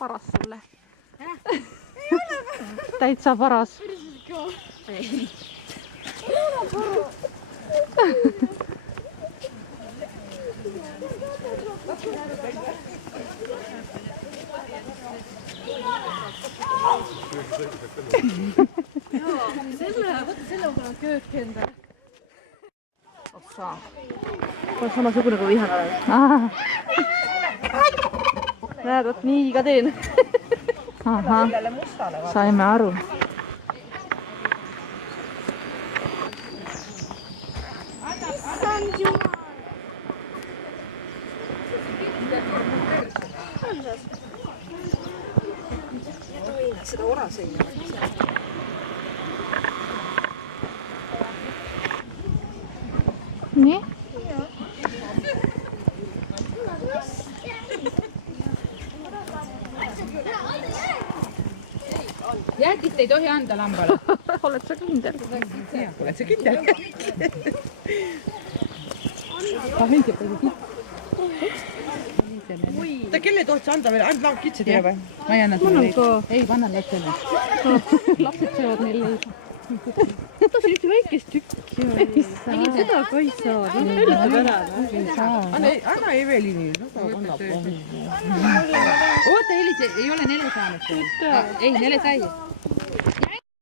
paras sulle. Täitsa paras. Ei. Selle on köök endale. On samasugune kui vihane oled. Näed, vot nii ka teen. Ahah, saime aru. Seda oraseina. Nii? Jäätist ei tohi anda lambale. Oled sa kindel? Oled sa kindel? Ta kelle tohid sa anda veel? Anda kitsed Jah, või? ma ei anna sulle. Ei, panna lastele. Lapsed söövad neil leiba. Võta siin üks väikest tükki. Seda ka ei saa. Anna Evelinile. Oota, Elis, ei ole nele saanud. Ei, nele sai.